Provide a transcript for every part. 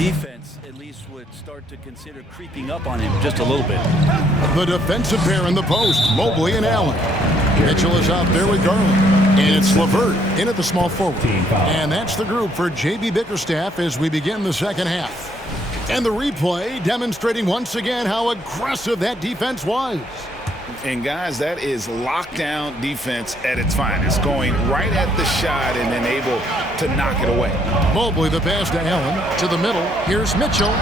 defense at least would start to consider creeping up on him just a little bit. The defensive pair in the post, Mobley and Allen. Mitchell is out there with Garland. And it's LeVert in at the small forward. And that's the group for J.B. Bickerstaff as we begin the second half. And the replay demonstrating once again how aggressive that defense was. And, guys, that is lockdown defense at its finest, going right at the shot and then able to knock it away. Mobley, the pass to Allen, to the middle. Here's Mitchell.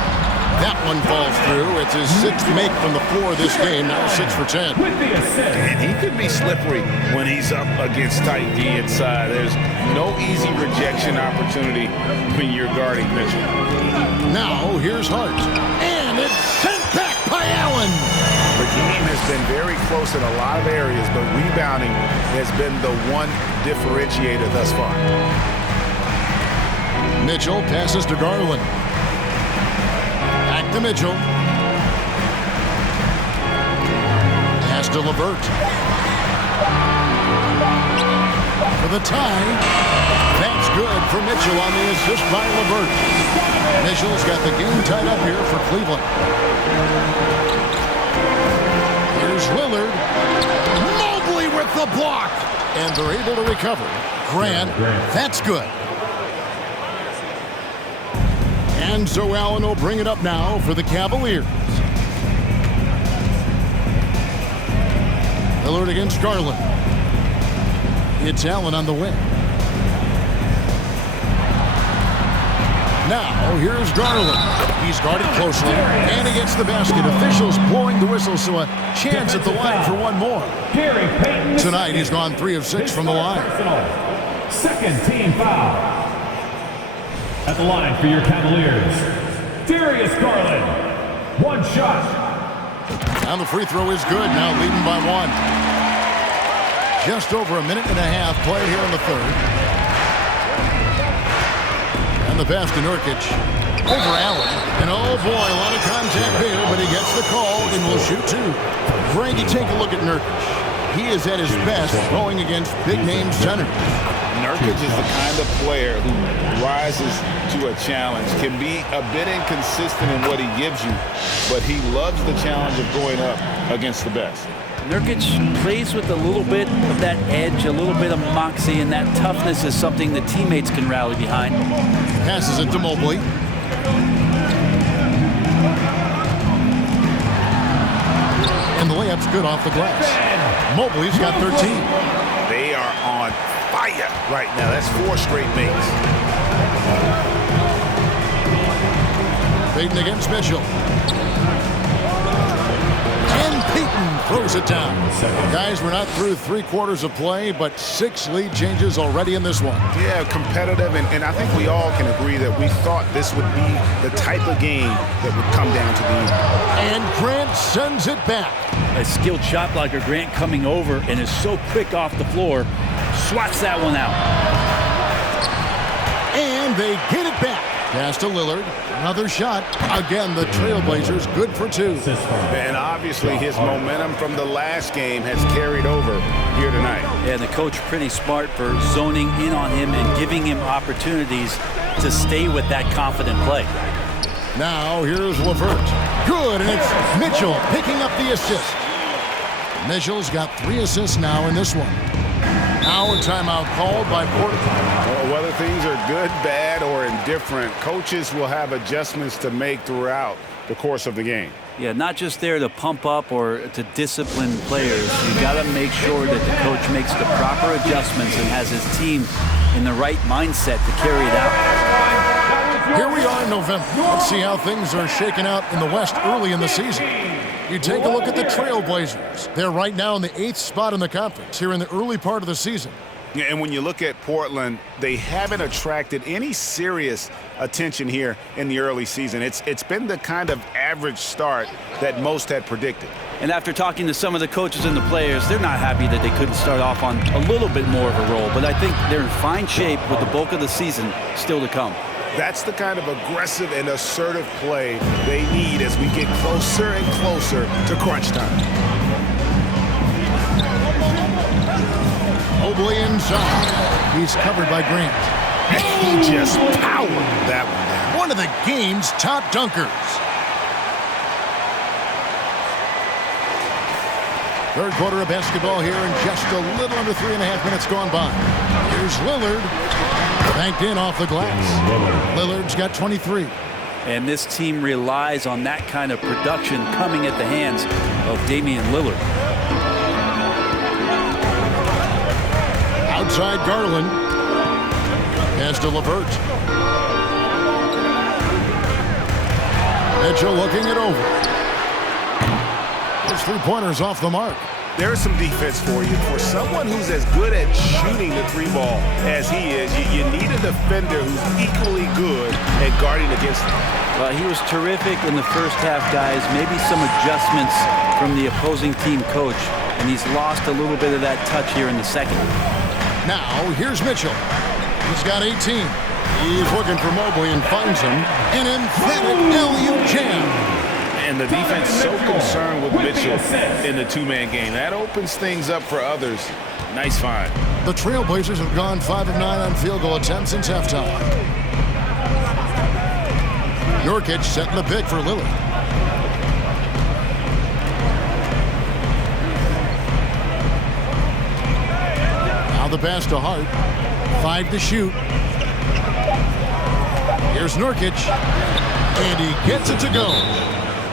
That one falls through. It's his sixth make from the floor this game, now 6 for 10. And he could be slippery when he's up against tight D inside. There's no easy rejection opportunity when you're guarding Mitchell. Now, here's Hart. And it's sent back by Allen. The game has been very close in a lot of areas, but rebounding has been the one differentiator thus far. Mitchell passes to Garland. Back to Mitchell. Pass to LeVert. For the tie. That's good for Mitchell on the assist by LeVert. Mitchell's got the game tied up here for Cleveland. Here's Lillard. Mobley with the block. And they're able to recover. Grant, that's good. And so Allen will bring it up now for the Cavaliers. Lillard against Garland. It's Allen on the wing. Now, here's Garland. He's guarded closely, and he gets the basket. Officials blowing the whistle, so a chance at the line for one more. Tonight, he's gone 3 of 6 from the line. Second team foul. At the line for your Cavaliers, Darius Garland. One shot. And the free throw is good, now leading by 1. Just over a minute and a half played here in the third. And the pass to Nurkic. Over Allen. And oh boy, a lot of contact there, but he gets the call and will shoot 2. Greg, you take a look at Nurkic. He is at his best going against big-name centers. Nurkic is the kind of player who rises to a challenge, can be a bit inconsistent in what he gives you, but he loves the challenge of going up against the best. Nurkic plays with a little bit of that edge, a little bit of moxie, and that toughness is something the teammates can rally behind. Passes it to Mobley. And the layup's good off the glass. Mobley's got 13. They are on fire right now. That's 4 straight makes. Payton against Mitchell. And Payton throws it down. Guys, we're not through 3 quarters of play, but 6 lead changes already in this one. Yeah, competitive, and I think we all can agree that we thought this would be the type of game that would come down to the end. And Grant sends it back. A skilled shot blocker, Grant, coming over and is so quick off the floor, swats that one out. And they get it back. Pass to Lillard. Another shot. Again, the Trailblazers good for 2. And obviously his momentum from the last game has carried over here tonight. Yeah, the coach pretty smart for zoning in on him and giving him opportunities to stay with that confident play. Now here's LeVert. Good, and it's Mitchell picking up the assist. Mitchell's got 3 assists now in this one. Now a timeout called by Portland. Well, whether things are good, bad, or indifferent, coaches will have adjustments to make throughout the course of the game. Yeah, not just there to pump up or to discipline players. You got to make sure that the coach makes the proper adjustments and has his team in the right mindset to carry it out. Here we are in November. Let's see how things are shaking out in the West early in the season. You take a look at the Trailblazers. They're right now in the 8th spot in the conference here in the early part of the season. Yeah, and when you look at Portland, they haven't attracted any serious attention here in the early season. It's been the kind of average start that most had predicted. And after talking to some of the coaches and the players, they're not happy that they couldn't start off on a little bit more of a roll. But I think they're in fine shape with the bulk of the season still to come. That's the kind of aggressive and assertive play they need as we get closer and closer to crunch time. Mobley inside. He's covered by Grant. He just powered that one down. one of the game's top dunkers. Third quarter of basketball here, and just a little under 3.5 minutes gone by. Here's Lillard. Banked in off the glass. Lillard's got 23. And this team relies on that kind of production coming at the hands of Damian Lillard. Outside Garland. Pass to LeVert. Mitchell looking it over. His three-pointers off the mark. There's some defense for you. For someone who's as good at shooting the three ball as he is, you need a defender who's equally good at guarding against him. Well, he was terrific in the first half, guys. Maybe some adjustments from the opposing team coach, and he's lost a little bit of that touch here in the second. Now, here's Mitchell. He's got 18. He's looking for Mobley and finds him. An emphatic alley-oop jam. And the defense so concerned with Mitchell in the two-man game. That opens things up for others. Nice find. The Trailblazers have gone 5 of 9 on field goal attempts since halftime. Nurkic setting the pick for Lillard. Now the pass to Hart. 5 to shoot. Here's Nurkic. And he gets it to go.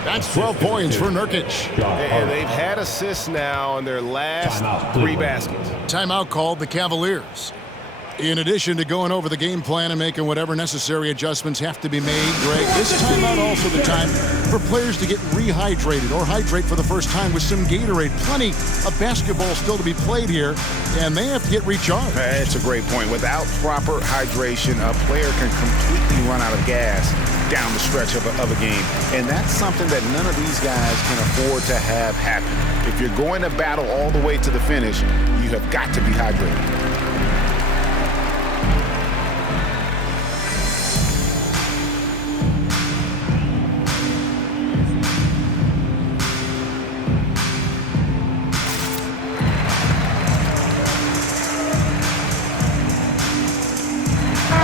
That's 12 points for Nurkic. And they've had assists now in their last 3 baskets. Timeout called the Cavaliers. In addition to going over the game plan and making whatever necessary adjustments have to be made, Greg, this timeout also the time for players to get rehydrated or hydrate for the first time with some Gatorade. Plenty of basketball still to be played here, and they have to get recharged. That's a great point. Without proper hydration, a player can completely run out of gas down the stretch of a game. And that's something that none of these guys can afford to have happen. If you're going to battle all the way to the finish, you have got to be hydrated.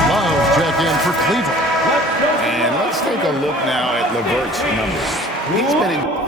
Love check in for Cleveland. And let's take a look now at LeVert's numbers. He's been in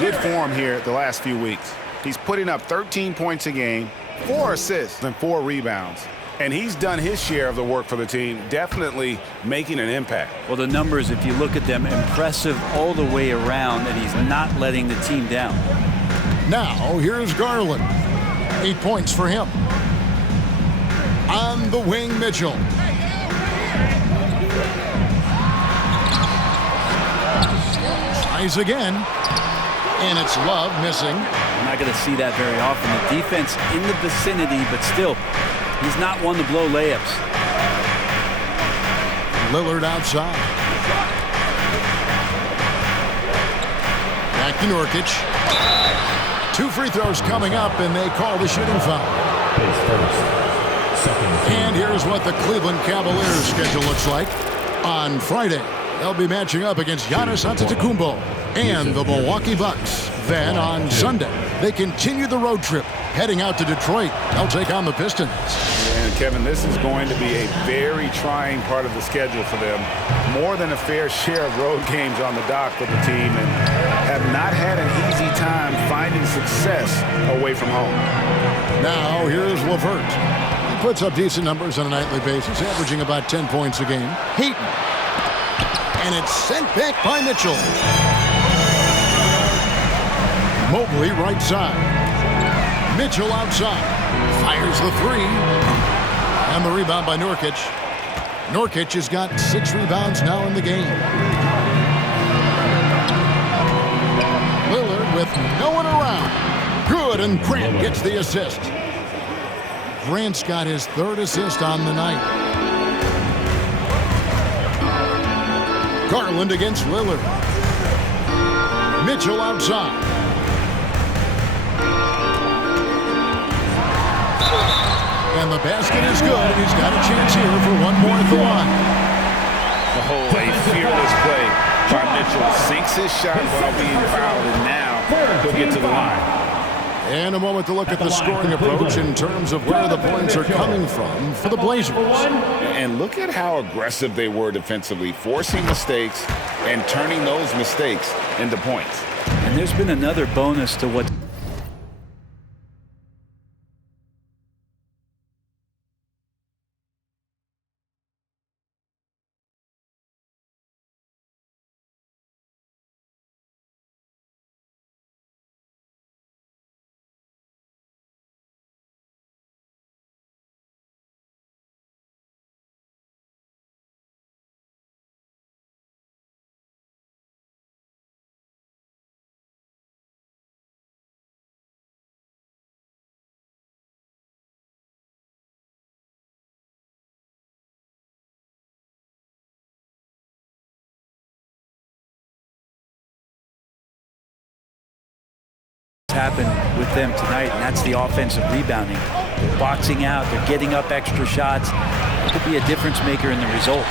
good form here the last few weeks. He's putting up 13 points a game, 4 assists, and 4 rebounds. And he's done his share of the work for the team, definitely making an impact. Well, the numbers, if you look at them, impressive all the way around, and he's not letting the team down. Now, here's Garland. 8 points for him. On the wing, Mitchell. Tries again. And it's Love missing. I'm not going to see that very often. The defense in the vicinity, but still, he's not one to blow layups. Lillard outside. Back to Nurkic. 2 free throws coming up, and they call the shooting foul. And here's what the Cleveland Cavaliers schedule looks like. On Friday, they'll be matching up against Giannis Antetokounmpo and the Milwaukee Bucks. Then on Sunday, they continue the road trip, heading out to Detroit. They'll take on the Pistons. And Kevin, this is going to be a very trying part of the schedule for them. More than a fair share of road games on the dock for the team, and have not had an easy time finding success away from home. Now here's LeVert. He puts up decent numbers on a nightly basis, averaging about 10 points a game. Heaton. And it's sent back by Mitchell. Mobley right side. Mitchell outside. Fires the three. And the rebound by Nurkic. Nurkic has got 6 rebounds now in the game. Lillard with no one around. Good, and Grant gets the assist. Grant's got his 3rd assist on the night. Garland against Lillard. Mitchell outside. And the basket is good, and he's got a chance here for one more at the line. Oh, a fearless play by Mitchell. Sinks his shot while being fouled, and now he'll get to the line. And a moment to look at the scoring approach in terms of where the points are coming from for the Blazers. And look at how aggressive they were defensively, forcing mistakes and turning those mistakes into points. And there's been another bonus to what happened with them tonight, and that's the offensive rebounding. They're boxing out, they're getting up extra shots. It could be a difference maker in the result.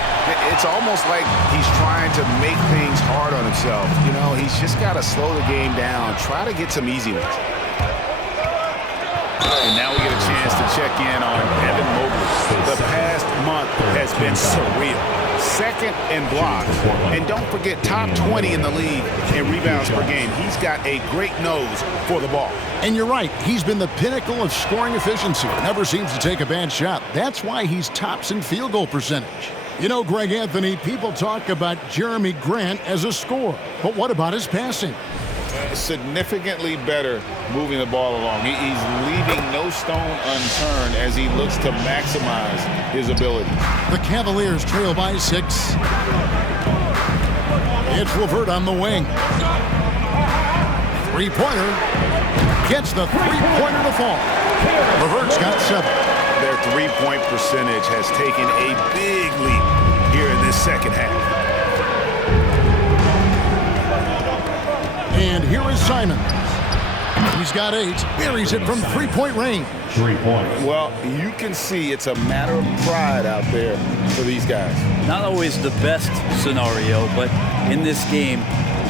It's almost like he's trying to make things hard on himself. You know, he's just got to slow the game down, try to get some easy ones. And now we get a chance to check in on Evan Mobley. The past month has been surreal. 2nd in blocks. And don't forget, top 20 in the league in rebounds per game. He's got a great nose for the ball. And you're right, he's been the pinnacle of scoring efficiency. Never seems to take a bad shot. That's why he's tops in field goal percentage. You know, Greg Anthony, people talk about Jeremy Grant as a scorer. But what about his passing? Significantly better moving the ball along. He's leaving no stone unturned as he looks to maximize his ability. The Cavaliers trail by 6. It's LeVert on the wing. 3-pointer. Gets the 3-pointer to fall. LeVert's got 7. Their 3-point percentage has taken a big leap here in this second half. And here is Simon. He's got 8. Buries it from 3-point range. 3 points. Well, you can see it's a matter of pride out there for these guys. Not always the best scenario, but in this game,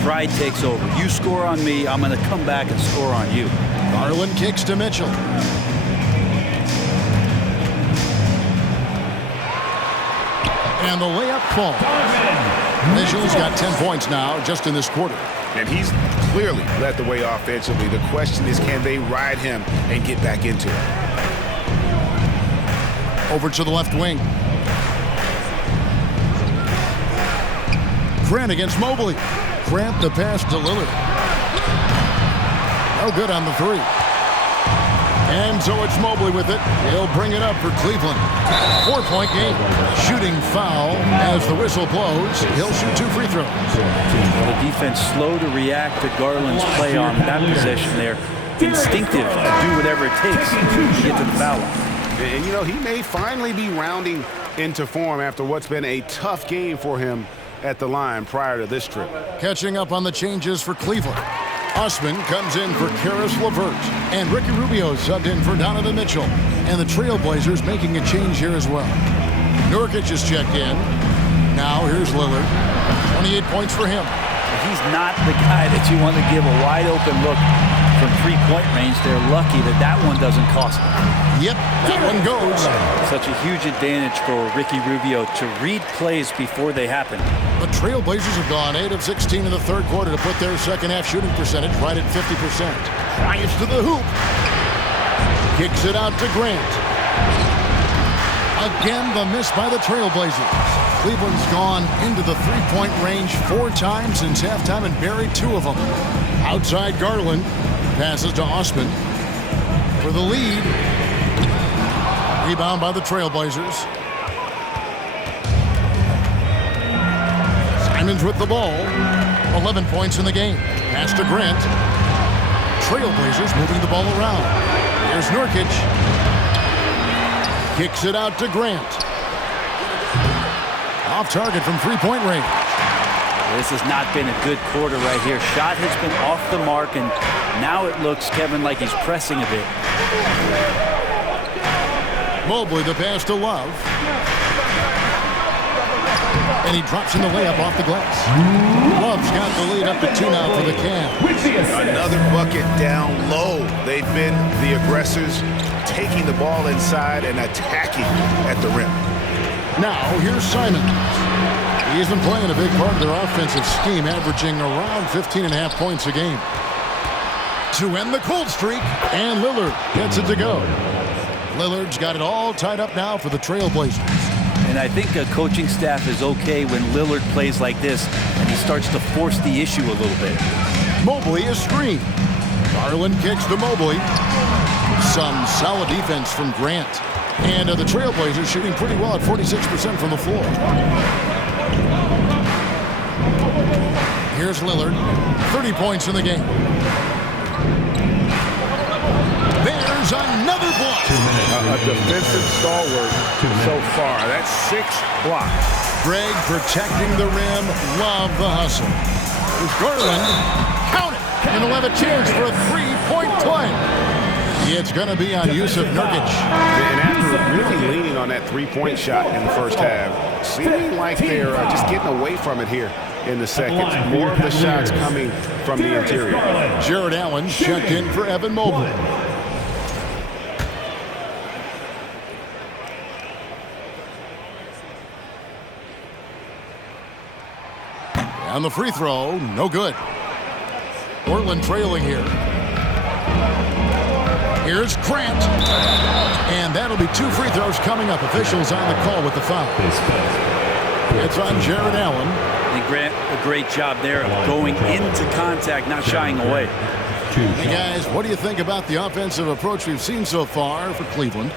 pride takes over. You score on me, I'm going to come back and score on you. Garland kicks to Mitchell. And the layup falls. Mitchell's got 10 points now just in this quarter. And he's clearly led the way offensively. The question is, can they ride him and get back into it? Over to the left wing. Grant against Mobley. Grant the pass to Lillard. No good on the 3. And so it's Mobley with it. He'll bring it up for Cleveland. 4-point game. Shooting foul as the whistle blows. He'll shoot 2 free throws. The defense slow to react to Garland's play on that possession there. Instinctive to do whatever it takes to get to the foul line. And, you know, he may finally be rounding into form after what's been a tough game for him at the line prior to this trip. Catching up on the changes for Cleveland. Osman comes in for Caris LeVert. And Ricky Rubio subbed in for Donovan Mitchell. And the Trailblazers making a change here as well. Nurkic is checked in. Now here's Lillard. 28 points for him. He's not the guy that you want to give a wide open look from three-point range. They're lucky that that one doesn't cost them. Yep, that one goes. Such a huge advantage for Ricky Rubio to read plays before they happen. The Trailblazers have gone 8 of 16 in the third quarter to put their second half shooting percentage right at 50%. Drives to the hoop. Kicks it out to Grant. Again, the miss by the Trailblazers. Cleveland's gone into the three-point range 4 times since halftime and buried 2 of them. Outside Garland. Passes to Osman. For the lead. Rebound by the Trailblazers. Simons with the ball. 11 points in the game. Pass to Grant. Trailblazers moving the ball around. Here's Nurkic. Kicks it out to Grant. Off target from three-point range. This has not been a good quarter right here. Shot has been off the mark, and now it looks, Kevin, like he's pressing a bit. Mobley, the pass to Love. And he drops in the layup off the glass. Love's got the lead up to 2 now for the Cavs. Another bucket down low. They've been the aggressors, taking the ball inside and attacking at the rim. Now, here's Simons. He's been playing a big part of their offensive scheme, averaging around 15.5 points a game. To end the cold streak, and Lillard gets it to go. Lillard's got it all tied up now for the Trailblazers. And I think a coaching staff is okay when Lillard plays like this and he starts to force the issue a little bit. Mobley is screened. Garland kicks to Mobley. Some solid defense from Grant. And the Trailblazers shooting pretty well at 46% from the floor. Here's Lillard. 30 points in the game. There's another block. A defensive stalwart so far. That's 6 blocks. Greg protecting the rim. Love the hustle. Here's Garland. Count it. And he'll have a chance for a 3-point play. It's going to be on Yusuf Nurkic. And after really leaning on that 3-point shot in the first half, seeming like they're just getting away from it here in the second. More of the shots coming from the interior. Jared Allen checked in for Evan Mobley. On the free throw, no good. Portland trailing here. Here's Grant. And that'll be 2 free throws coming up. Officials on the call with the foul. It's on Jared Allen. And Grant, a great job there of going into contact, not shying away. Hey guys, what do you think about the offensive approach we've seen so far for Cleveland?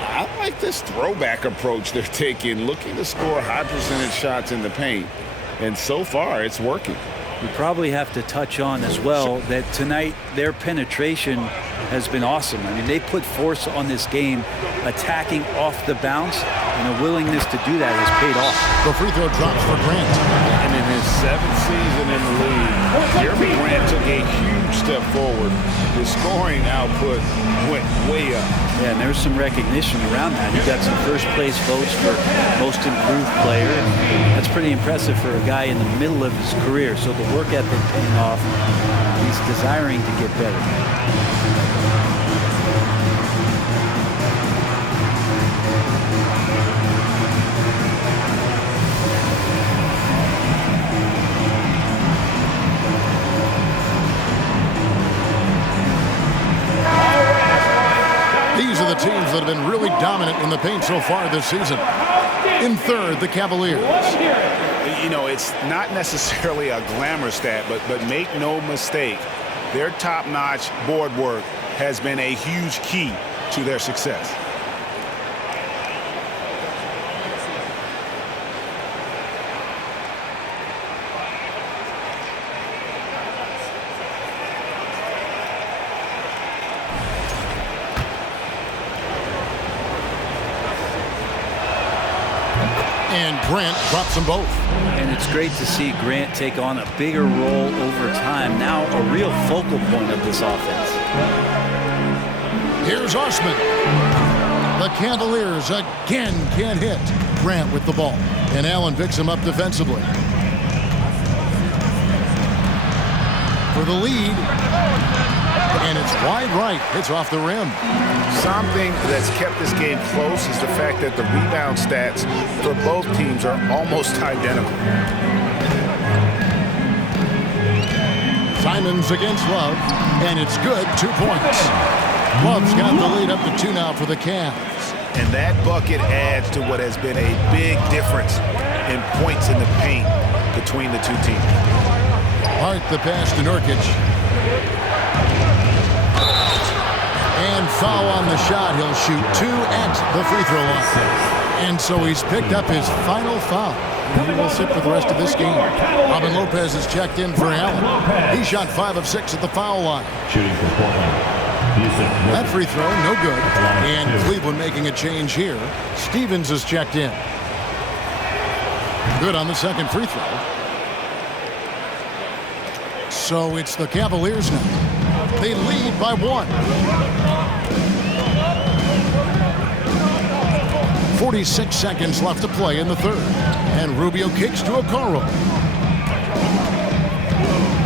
I like this throwback approach they're taking, looking to score high percentage shots in the paint. And so far, it's working. We probably have to touch on as well that tonight their penetration has been awesome. I mean, they put force on this game, attacking off the bounce, and a willingness to do that has paid off. The free throw drops for Grant. And in his 7th season in the league, Jeremy Grant took a huge step forward. His scoring output went way up. Yeah, and there's some recognition around that. He got some first place votes for most improved player. That's pretty impressive for a guy in the middle of his career. So the work ethic paying off. He's desiring to get better. These are the teams that have been really dominant in the paint so far this season. In third, the Cavaliers. You know, it's not necessarily a glamour stat, but make no mistake, their top-notch board work has been a huge key to their success. And Grant drops them both. And it's great to see Grant take on a bigger role over time. Now a real focal point of this offense. Here's Osman. The Cavaliers again can't hit. Grant with the ball. And Allen picks him up defensively. For the lead. And it's wide right. It's off the rim. Something that's kept this game close is the fact that the rebound stats for both teams are almost identical. Simons against Love. And it's good. 2 points. Love's got the lead up to 2 now for the Cavs. And that bucket adds to what has been a big difference in points in the paint between the two teams. Hart the pass to Nurkic. And foul on the shot. He'll shoot 2 at the free throw line. And so he's picked up his final foul. And he will sit for the rest of this game. Robin Lopez is checked in for Allen. He shot 5 of 6 at the foul line. Shooting for Portland. That free throw, no good. And Cleveland making a change here. Stevens is checked in. Good on the second free throw. So it's the Cavaliers now. They lead by 1. 46 seconds left to play in the third. And Rubio kicks to Okoro.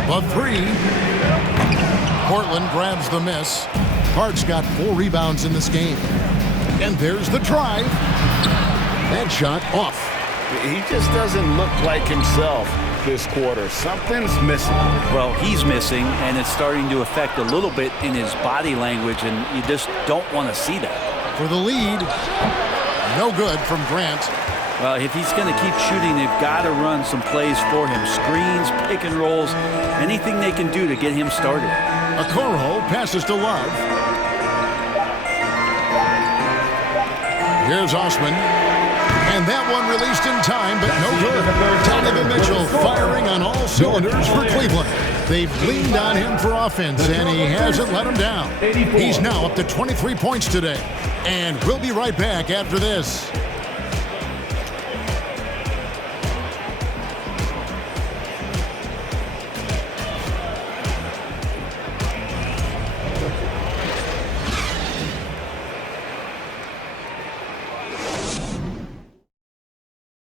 The 3. Portland grabs the miss. Hart's got 4 rebounds in this game. And there's the drive. That shot off. He just doesn't look like himself this quarter. Something's missing. Well, he's missing, and it's starting to affect a little bit in his body language, and you just don't want to see that. For the lead. No good from Grant. Well, if he's going to keep shooting, they've got to run some plays for him. Screens, pick and rolls, anything they can do to get him started. Okoro passes to Love. Here's Osman. And that one released in time, but no good. Donovan Mitchell firing on all cylinders for Cleveland. They've leaned on him for offense, and he hasn't let him down. He's now up to 23 points today. And we'll be right back after this.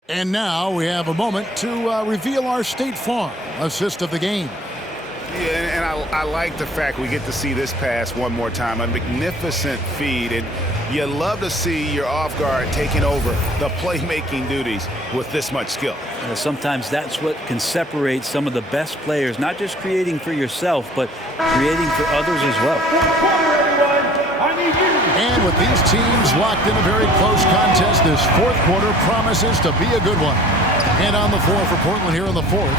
And now we have a moment to reveal our State Farm assist of the game. Yeah, and I like the fact we get to see this pass one more time. A magnificent feed, and you love to see your off guard taking over the playmaking duties with this much skill. Sometimes that's what can separate some of the best players, not just creating for yourself, but creating for others as well. And with these teams locked in a very close contest, this fourth quarter promises to be a good one. And on the floor for Portland here in the fourth,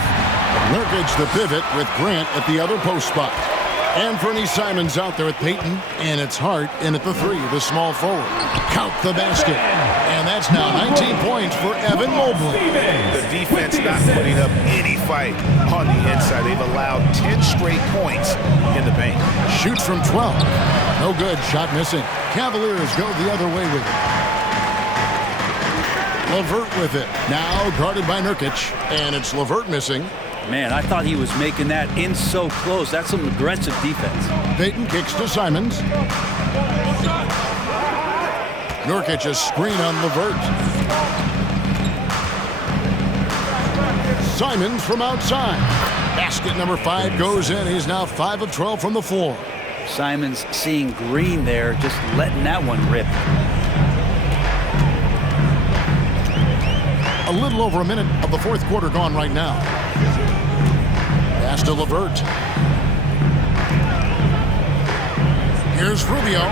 Nurkic the pivot with Grant at the other post spot. Anthony Simons out there at Peyton, and it's Hart in at the 3, the small forward. Count the basket. And that's now 19 points for Evan Mobley. The defense not putting up any fight on the inside. They've allowed 10 straight points in the paint. Shoots from 12. No good. Shot missing. Cavaliers go the other way with it. LeVert with it. Now guarded by Nurkic. And it's LeVert missing. Man, I thought he was making that in so close. That's some aggressive defense. Peyton kicks to Simons. Nurkic a screen on LeVert. Simons from outside. Basket number 5 goes in. He's now 5 of 12 from the floor. Simons seeing green there, just letting that one rip. A little over a minute of the fourth quarter gone right now. Pass to LeVert. Here's Rubio.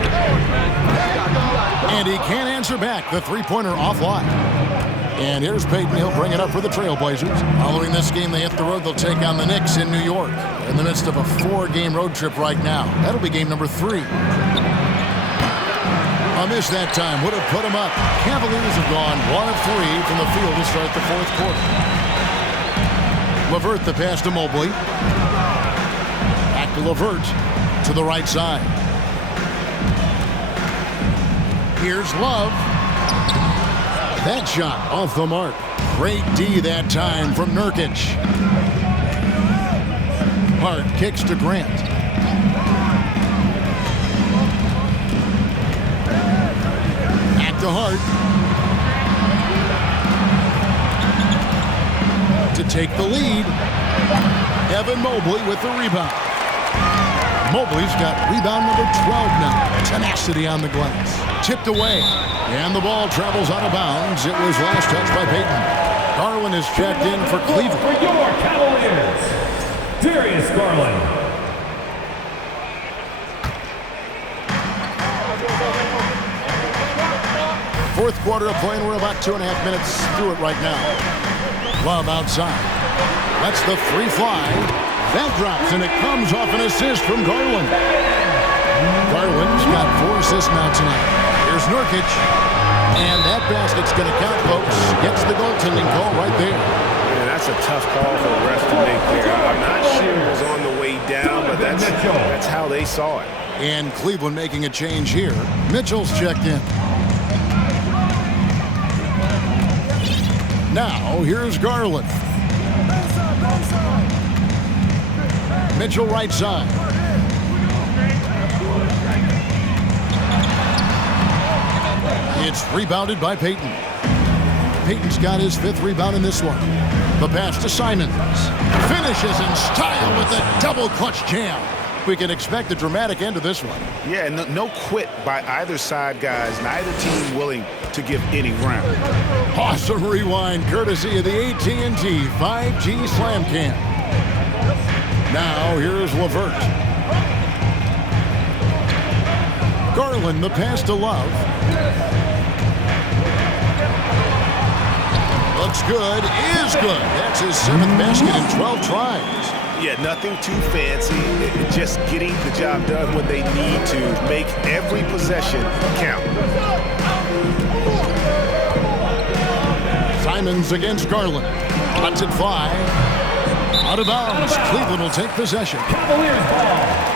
And he can't answer back. The three-pointer offline. And here's Peyton. He'll bring it up for the Trailblazers. Following this game, they hit the road. They'll take on the Knicks in New York. They're in the midst of a 4-game road trip right now. That'll be game number 3. A miss that time would have put him up. Cavaliers have gone 1 of 3 from the field to start the fourth quarter. LeVert the pass to Mobley. Back to LeVert to the right side. Here's Love. That shot off the mark. Great D that time from Nurkic. Hart kicks to Grant. to Hart. To take the lead. Evan Mobley with the rebound. Mobley's got rebound number 12 now. Tenacity on the glass. Tipped away. And the ball travels out of bounds. It was last touched by Payton. Garland is checked in for Cleveland. For your Cavaliers, Darius Garland. Fourth quarter of play, and we're about 2.5 minutes through it right now. Love outside. That's the free fly. That drops, and it comes off an assist from Garland. Garland's got 4 assists now tonight. Here's Nurkic. And that basket's going to count, folks. Gets the goaltending call right there. Man, that's a tough call for the ref to make there. I'm not sure it was on the way down, but that's how they saw it. And Cleveland making a change here. Mitchell's checked in. Now, here's Garland. Mitchell right side. It's rebounded by Payton. Payton's got his 5th rebound in this one. The pass to Simons. Finishes in style with a double clutch jam. We can expect a dramatic end to this one. Yeah, no quit by either side, guys. Neither team willing to give any ground. Awesome rewind courtesy of the AT&T 5G Slam Cam. Now here's LeVert. Garland, the pass to Love. Looks good, is good. That's his 7th basket in 12 tries. Yeah, nothing too fancy. Just getting the job done when they need to. Make every possession count. Simons against Garland. Lets it fly. Out of bounds. Cleveland will take possession. Cavaliers ball.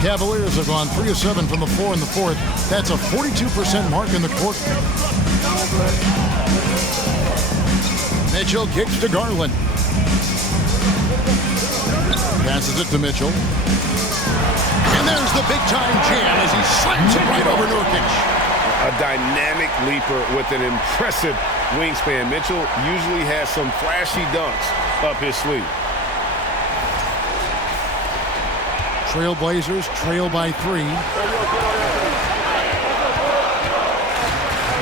Cavaliers have gone 3 of 7 from the floor in the 4th. That's a 42% mark in the quarter. Mitchell kicks to Garland. Passes it to Mitchell. And there's the big-time jam as he slams it right over Nurkic. A dynamic leaper with an impressive wingspan. Mitchell usually has some flashy dunks up his sleeve. Trailblazers trail by 3.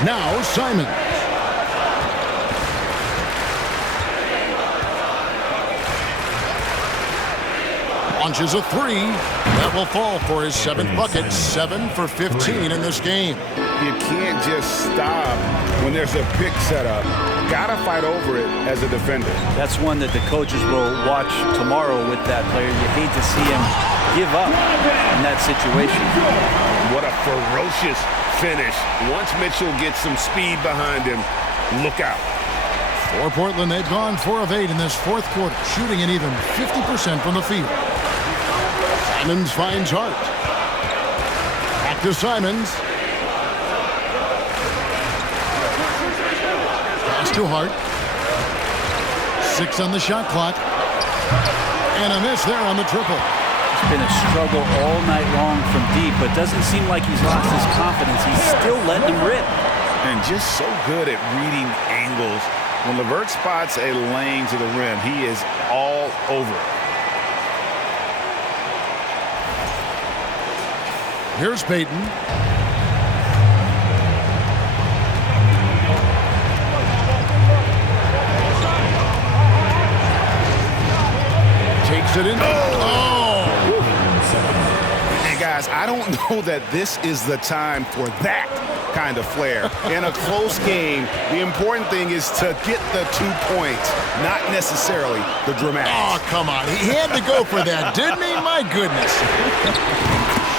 Now Simons. Launches a 3. That will fall for his 7th bucket. 7 for 15 in this game. You can't just stop when there's a pick set up. Gotta fight over it as a defender. That's one that the coaches will watch tomorrow with that player. You hate to see him give up in that situation. What a ferocious finish. Once Mitchell gets some speed behind him, look out. For Portland, they've gone 4 of 8 in this 4th quarter, shooting an even 50% from the field. Simons finds Hart. Back to Simons. Pass to Hart. 6 on the shot clock. And a miss there on the triple. It's been a struggle all night long from deep, but doesn't seem like he's lost his confidence. He's still letting him rip. And just so good at reading angles. When LeVert spots a lane to the rim, he is all over it. Here's Payton. Takes it in. Oh! Hey, guys, I don't know that this is the time for that kind of flair. In a close game, the important thing is to get the 2 points, not necessarily the dramatics. Oh, come on. He had to go for that, didn't he? My goodness.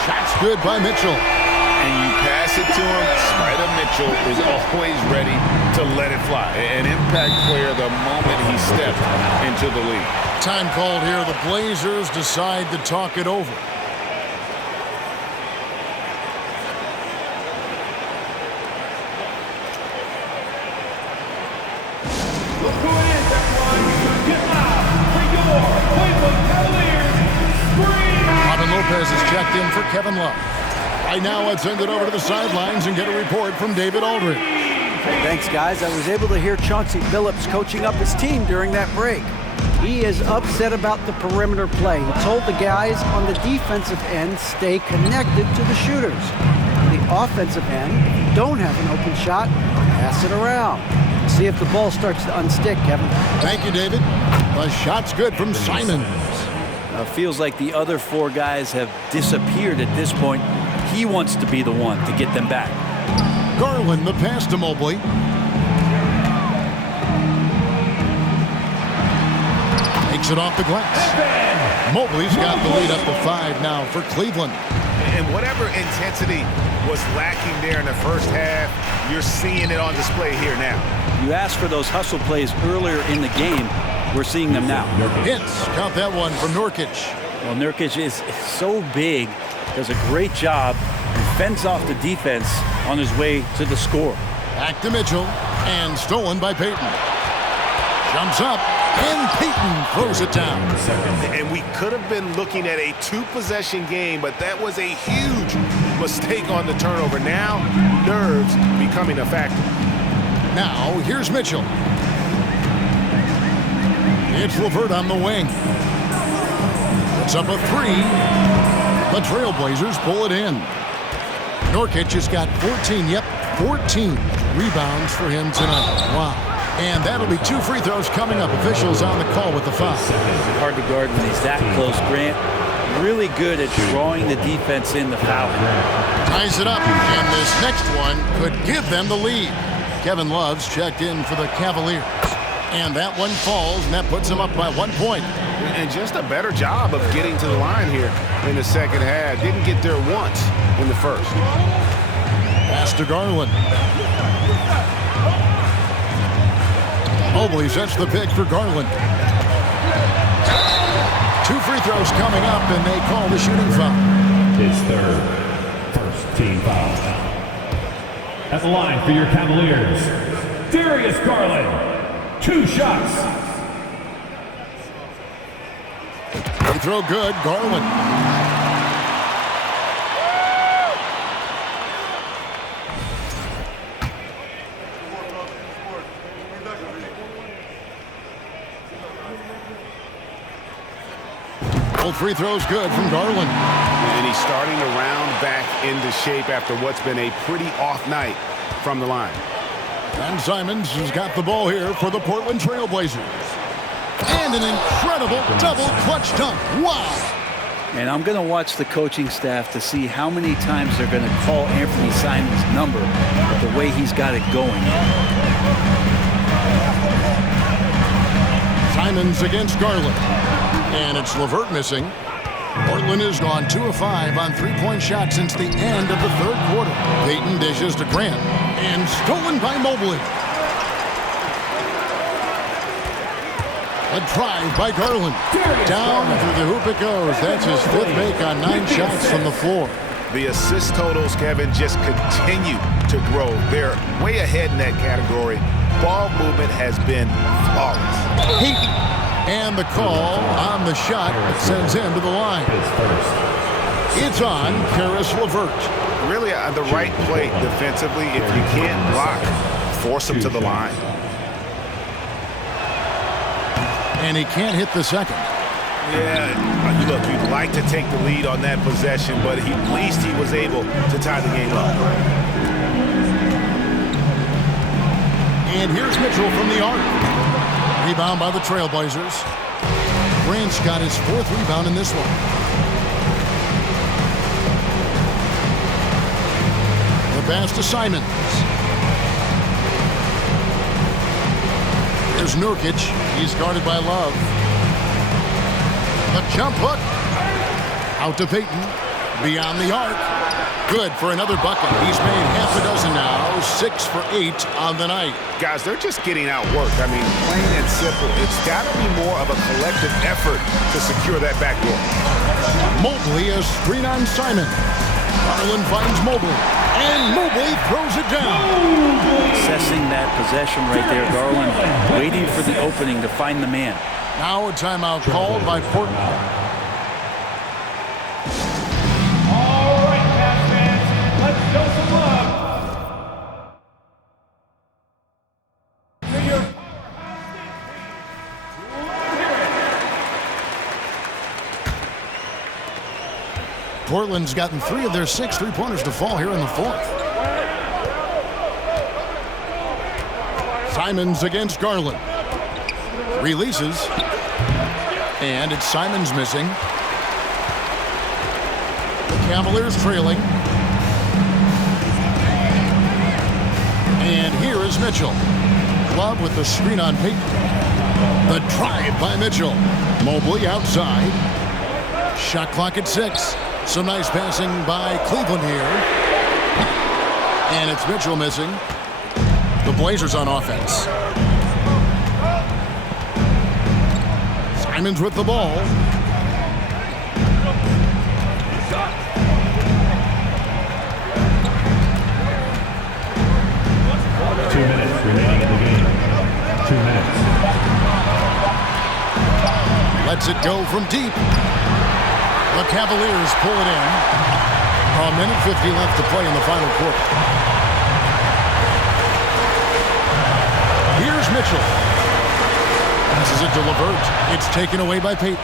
Shot's good by Mitchell. And you pass it to him, Spider Mitchell is always ready to let it fly. An impact player the moment he stepped into the league. Time called here. The Blazers decide to talk it over. Lopez is checked in for Kevin Love. Right now, let's send it over to the sidelines and get a report from David Aldridge. Thanks, guys. I was able to hear Chauncey Billups coaching up his team during that break. He is upset about the perimeter play. He told the guys on the defensive end stay connected to the shooters. On the offensive end, if you don't have an open shot, pass it around. See if the ball starts to unstick, Kevin. Thank you, David. The shot's good from Simons. Feels like the other four guys have disappeared at this point. He wants to be the one to get them back. Garland, the pass to Mobley. Takes it off the glass. Mobley's got the lead up to 5 now for Cleveland. And whatever intensity was lacking there in the first half, you're seeing it on display here now. You asked for those hustle plays earlier in the game. We're seeing them now. Hits. Count that one from Nurkic. Well, Nurkic is so big, does a great job, and fends off the defense on his way to the score. Back to Mitchell, and stolen by Payton. Jumps up, and Payton throws it down. And we could have been looking at a 2-possession game, but that was a huge mistake on the turnover. Now, nerves becoming a factor. Now, here's Mitchell. It's LeVert on the wing. It's up a 3. The Trailblazers pull it in. Nurkic has got 14 rebounds for him tonight. Wow. And that'll be 2 free throws coming up. Officials on the call with the foul. Hard to guard when he's that close. Grant really good at drawing the defense in the foul. Ties it up, and this next one could give them the lead. Kevin Love's checked in for the Cavaliers. And that one falls, and that puts them up by 1 point. And just a better job of getting to the line here in the second half. Didn't get there once in the first. Pass to Garland. Mobley sets the pick for Garland. 2 free throws coming up, and they call the shooting foul. His first team foul. At the line for your Cavaliers, Darius Garland. 2 shots. Free throw good, Garland. Both free throws good from Garland. And he's starting to round back into shape after what's been a pretty off night from the line. And Simons has got the ball here for the Portland Trailblazers. And an incredible double clutch dunk. Wow. And I'm going to watch the coaching staff to see how many times they're going to call Anthony Simons' number the way he's got it going. Simons against Garland. And it's LeVert missing. Portland has gone 2 of 5 on 3-point shots since the end of the 3rd quarter. Payton dishes to Grant. And stolen by Mobley. A drive by Garland. Down through the hoop it goes. That's his 5th make on 9 shots from the floor. The assist totals, Kevin, just continue to grow. They're way ahead in that category. Ball movement has been flawless. Payton. And the call on the shot that sends him to the line. It's on Caris LeVert. Really the right play defensively. If you can't block, force him to the line. And he can't hit the second. Yeah, look, you'd like to take the lead on that possession, but at least he was able to tie the game up. And here's Mitchell from the arc. Rebound by the Trailblazers. Grant's got his 4th rebound in this one. The pass to Simons. Here's Nurkic. He's guarded by Love. The jump hook. Out to Payton. Beyond the arc. Good for another bucket. He's made half a dozen now. 6 for 8 on the night. Guys, they're just getting outworked. I mean, plain and simple. It's got to be more of a collective effort to secure that backdoor. Mobley a screen on Simon. Garland finds Mobley. And Mobley throws it down. Assessing that possession right there, Garland waiting for the opening to find the man. Now a timeout called by Portland. Portland's gotten 3 of their 6 3-pointers to fall here in the fourth. Simons against Garland. Releases. And it's Simons missing. The Cavaliers trailing. And here is Mitchell. Love with the screen on Payton. The drive by Mitchell. Mobley outside. Shot clock at 6. Some nice passing by Cleveland here. And it's Mitchell missing. The Blazers on offense. Simons with the ball. Remaining in the game. 2 minutes. Lets it go from deep. The Cavaliers pull it in. A minute 50 left to play in the final quarter. Here's Mitchell. Passes it to LeVert. It's taken away by Payton.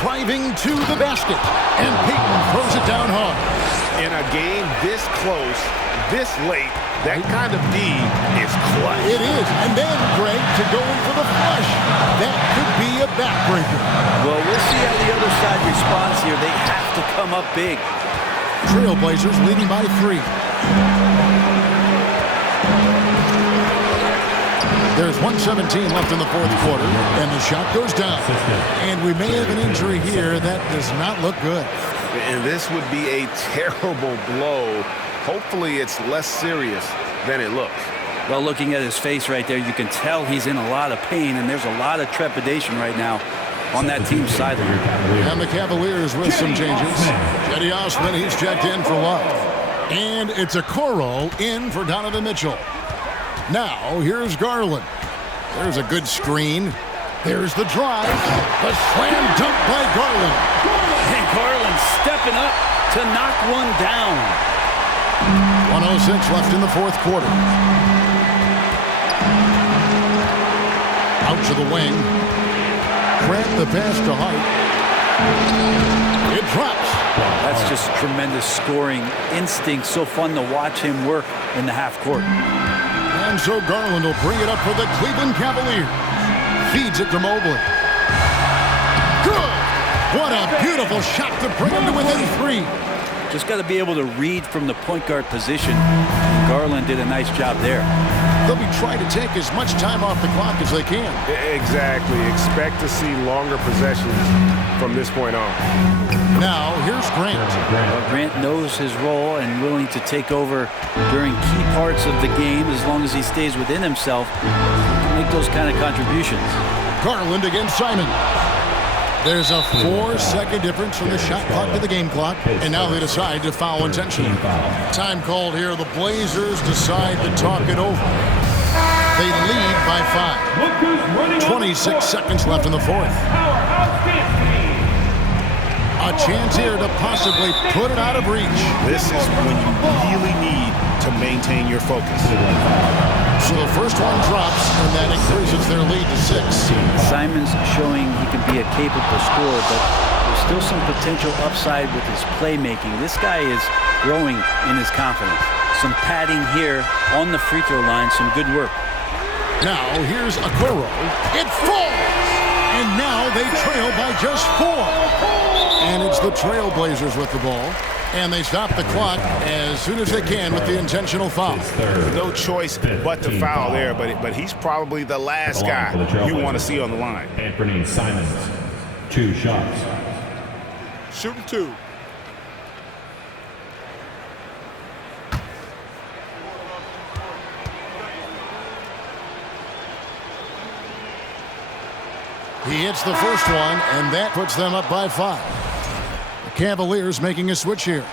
Driving to the basket. And Payton throws it down hard. In a game this close, this late, that kind of D is clutch. It is. And then, Greg, to go in for the flush. That could be a backbreaker. Well, we'll see how the other side responds here. They have to come up big. Trailblazers leading by 3. There's 1:17 left in the fourth quarter, and the shot goes down. And we may have an injury here that does not look good. And this would be a terrible blow. Hopefully it's less serious than it looks. Well, looking at his face right there, you can tell he's in a lot of pain, and there's a lot of trepidation right now on that team's sideline. And the Cavaliers with some changes. Cedi Osman, he's checked in for Love. And it's Okoro in for Donovan Mitchell. Now, here's Garland. There's a good screen. There's the drive. The slam dunk by Garland. And Garland stepping up to knock one down. 1:06 left in the fourth quarter. Out to the wing. Grant the pass to Hart. It drops. That's just tremendous scoring instinct. So fun to watch him work in the half court. And so Garland will bring it up for the Cleveland Cavaliers. Feeds it to Mobley. Good! What a beautiful shot to bring him to within 3. Just got to be able to read from the point guard position. Garland did a nice job there. They'll be trying to take as much time off the clock as they can. Exactly. Expect to see longer possessions from this point on. Now, here's Grant. Well, Grant knows his role and willing to take over during key parts of the game as long as he stays within himself. Make those kind of contributions. Garland against Simon. There's a 4-second difference from the shot clock to the game clock, and now they decide to foul intentionally. Time called here. The Blazers decide to talk it over. They lead by 5. 26 seconds left in the fourth. A chance here to possibly put it out of reach. This is when you really need to maintain your focus. So the first one drops, and that increases their lead to 6. Simons showing he can be a capable scorer, but there's still some potential upside with his playmaking. This guy is growing in his confidence. Some padding here on the free throw line, some good work. Now here's Okoro. It falls! And now they trail by just 4. And it's the Trailblazers with the ball. And they stop the clock as soon as they can with the intentional foul. No choice but to foul there, but he's probably the last guy you want to see on the line. Anthony Simons, 2 shots. Shooting 2. He hits the first one, and that puts them up by 5. The Cavaliers making a switch here.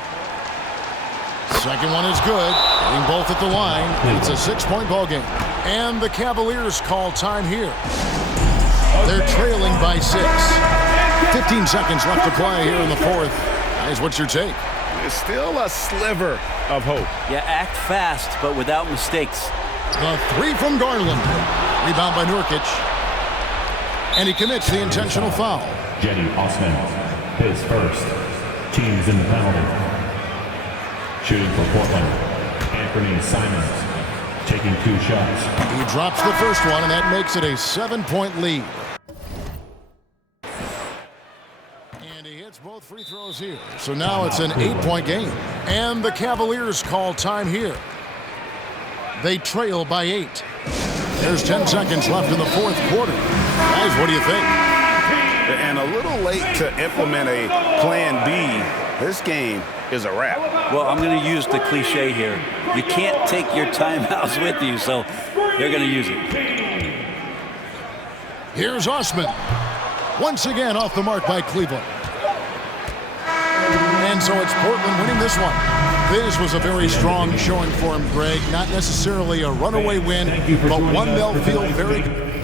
Second one is good. Getting both at the line. It's a 6-point ball game. And the Cavaliers call time here. They're trailing by 6. 15 seconds left to play here in the fourth. Guys, what's your take? There's still a sliver of hope. Yeah, act fast, but without mistakes. The 3 from Garland. Rebound by Nurkic. And he commits the intentional foul. Jetty Osman, his first. Teams in the penalty. Shooting for Portland, Anthony Simons, taking 2 shots. He drops the first one, and that makes it a 7-point lead. And he hits both free throws here. So now it's an 8-point game. And the Cavaliers call time here. They trail by 8. There's 10 seconds left in the fourth quarter. Guys, what do you think? And a little late to implement a plan B. This game is a wrap. Well, I'm going to use the cliche here. You can't take your timeouts with you, so they're going to use it. Here's Osman. Once again off the mark by Cleveland. And so it's Portland winning this one. This was a very strong showing for him, Greg. Not necessarily a runaway win, but one they'll feel very good.